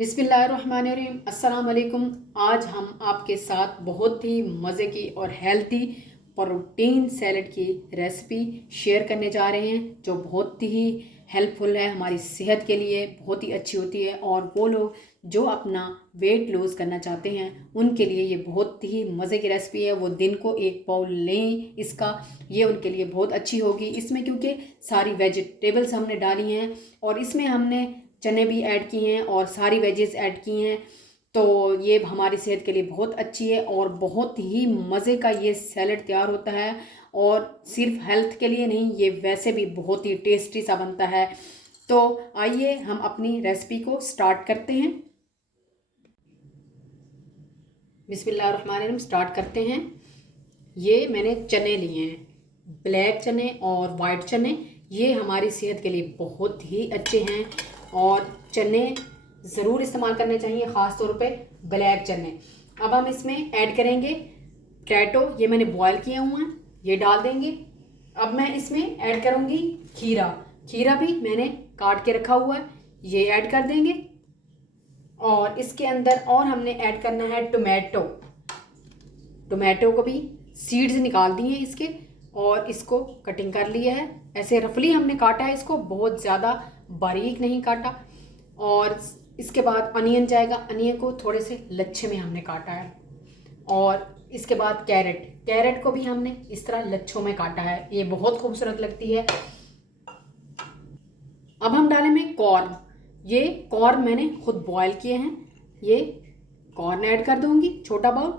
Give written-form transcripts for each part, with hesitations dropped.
बिस्मिल्लाहिर्रहमानिर्रहीम अस्सलाम वालेकुम। आज हम आपके साथ बहुत ही मज़े की और हेल्थी प्रोटीन सैलड की रेसिपी शेयर करने जा रहे हैं जो बहुत ही हेल्पफुल है, हमारी सेहत के लिए बहुत ही अच्छी होती है। और वो लोग जो अपना वेट लॉस करना चाहते हैं उनके लिए ये बहुत ही मज़े की रेसिपी है। वो दिन को एक बाउल लें इसका, ये उनके लिए बहुत अच्छी होगी। इसमें क्योंकि सारी वेजिटेबल्स हमने डाली हैं और इसमें हमने चने भी ऐड किए हैं और सारी वेजेस ऐड की हैं, तो ये हमारी सेहत के लिए बहुत अच्छी है और बहुत ही मज़े का ये सैलड तैयार होता है। और सिर्फ हेल्थ के लिए नहीं, ये वैसे भी बहुत ही टेस्टी सा बनता है। तो आइए हम अपनी रेसिपी को स्टार्ट करते हैं। बिस्मिल्लाहिर्रहमानिर्रहीम स्टार्ट करते हैं। ये मैंने चने लिए हैं, ब्लैक चने और वाइट चने। ये हमारी सेहत के लिए बहुत ही अच्छे हैं और चने ज़रूर इस्तेमाल करने चाहिए, ख़ास तौर पे ब्लैक चने। अब हम इसमें ऐड करेंगे पोटैटो, ये मैंने बॉयल किए हुए हैं, ये डाल देंगे। अब मैं इसमें ऐड करूँगी खीरा, खीरा भी मैंने काट के रखा हुआ है, ये ऐड कर देंगे। और इसके अंदर और हमने ऐड करना है टोमेटो, टोमेटो को भी सीड्स निकाल दिए इसके और इसको कटिंग कर लिया है। ऐसे रफली हमने काटा है इसको, बहुत ज़्यादा बारीक नहीं काटा। और इसके बाद अनियन जाएगा, अनियन को थोड़े से लच्छे में हमने काटा है। और इसके बाद कैरेट, कैरेट को भी हमने इस तरह लच्छों में काटा है, ये बहुत खूबसूरत लगती है। अब हम डालेंगे कॉर्न, ये कॉर्न मैंने खुद बॉयल किए हैं, ये कॉर्न ऐड कर दूंगी छोटा बाउल।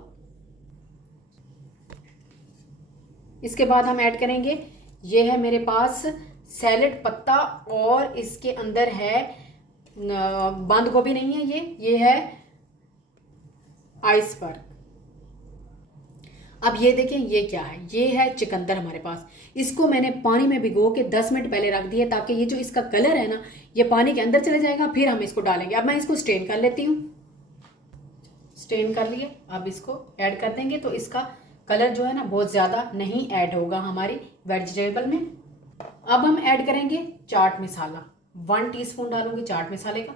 इसके बाद हम ऐड करेंगे, ये है मेरे पास सैलेड पत्ता और इसके अंदर है बंद गोभी नहीं है, ये है आइसबर्ग। अब ये देखें ये क्या है, ये है चुकंदर हमारे पास। इसको मैंने पानी में भिगो के 10 मिनट पहले रख दिया ताकि ये जो इसका कलर है ना, ये पानी के अंदर चले जाएगा, फिर हम इसको डालेंगे। अब मैं इसको स्ट्रेन कर लेती हूँ, स्ट्रेन कर लिए। अब इसको ऐड कर देंगे तो इसका कलर जो है ना बहुत ज़्यादा नहीं ऐड होगा हमारी वेजिटेबल में। अब हम ऐड करेंगे चाट मसाला, 1 टीस्पून डालूंगी चाट मसाले का।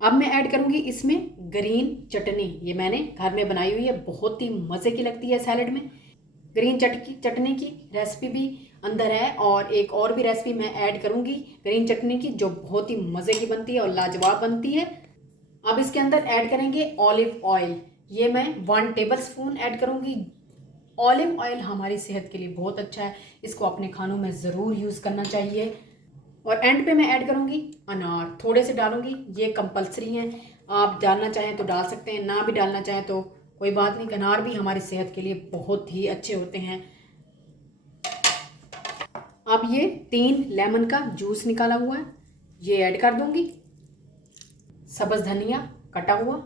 अब मैं ऐड करूंगी इसमें ग्रीन चटनी, ये मैंने घर में बनाई हुई है, बहुत ही मज़े की लगती है सैलड में। ग्रीन चटनी की रेसिपी भी अंदर है और एक और भी रेसिपी मैं ऐड करूंगी ग्रीन चटनी की जो बहुत ही मज़े की बनती है और लाजवाब बनती है। अब इसके अंदर ऐड करेंगे ऑलिव ऑयल, ये मैं 1 टेबल स्पून ऐड करूंगी। ऑलिव ऑयल हमारी सेहत के लिए बहुत अच्छा है, इसको अपने खानों में ज़रूर यूज़ करना चाहिए। और एंड पे मैं ऐड करूंगी अनार, थोड़े से डालूंगी, ये कंपलसरी है, आप डालना चाहें तो डाल सकते हैं, ना भी डालना चाहें तो कोई बात नहीं। अनार भी हमारी सेहत के लिए बहुत ही अच्छे होते हैं। अब ये 3 लेमन का जूस निकाला हुआ है, ये ऐड कर दूंगी। सब्ज़ धनिया कटा हुआ,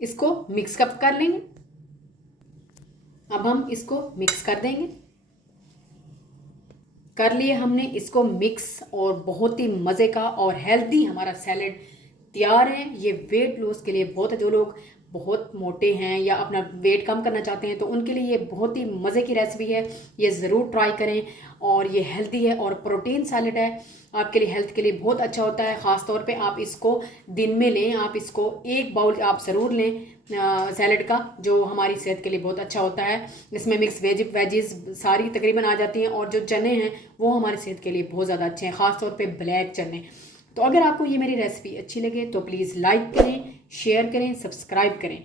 इसको मिक्स कप कर लेंगे। अब हम इसको मिक्स कर देंगे। कर लिए हमने इसको मिक्स और बहुत ही मज़े का और हेल्दी हमारा सैलेड तैयार है। ये वेट लॉस के लिए बहुत है, जो लोग बहुत मोटे हैं या अपना वेट कम करना चाहते हैं तो उनके लिए ये बहुत ही मज़े की रेसिपी है, ये ज़रूर ट्राई करें। और ये हेल्दी है और प्रोटीन सैलेड है, आपके लिए हेल्थ के लिए बहुत अच्छा होता है। ख़ास तौर पे आप इसको दिन में लें, आप इसको एक बाउल आप ज़रूर लें सैलेड का, जो हमारी सेहत के लिए बहुत अच्छा होता है। इसमें मिक्स वेजेस सारी तकरीबन आ जाती हैं और जो चने हैं वो हमारी सेहत के लिए बहुत ज़्यादा अच्छे हैं, ख़ास तौर पे ब्लैक चने। तो अगर आपको ये मेरी रेसिपी अच्छी लगे तो प्लीज़ लाइक करें, शेयर करें, सब्सक्राइब करें।